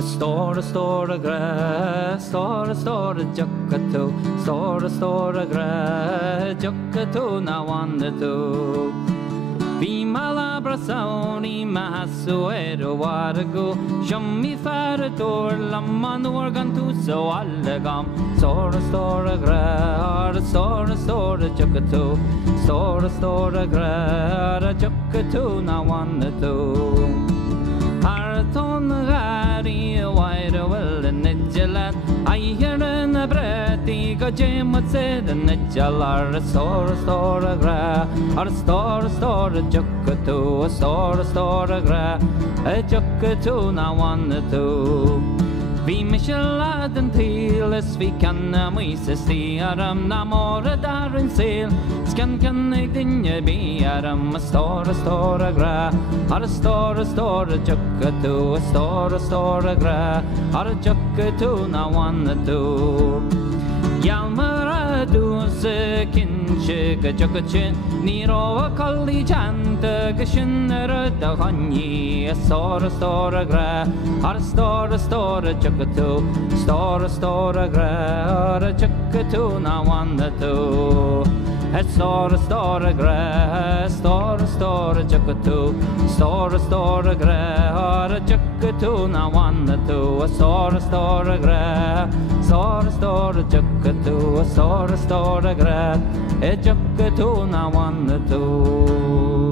Stora grä, stora juckatu, stora grä, juckatu na wandatu. Vi malabra sauni mahasu waragu, shami farator lamman organtu so allegam. Stora grä, stora juckatu, stora grä, juckatu na wandatu. Harton gari wide well and Nijalat. I hear in a breath, go Jim said and Nijalar, stora gra, or stora juckatu, stora gra, a juckatu now one the two. Vi Michel den tills vi kan myses aram namore där en sel kan jag dinje be aram stora gra har stora juckatu stora gra har juckatu na one two Yalmara du se kinche juckachin niro kalli chanta gashinra da hanyi stora gra har stora juckatu stora gra har juckatu na one two stora gra stora juckatu stora gra har juckatu na one two stora gra stora juckatu stora gra juckatu na one two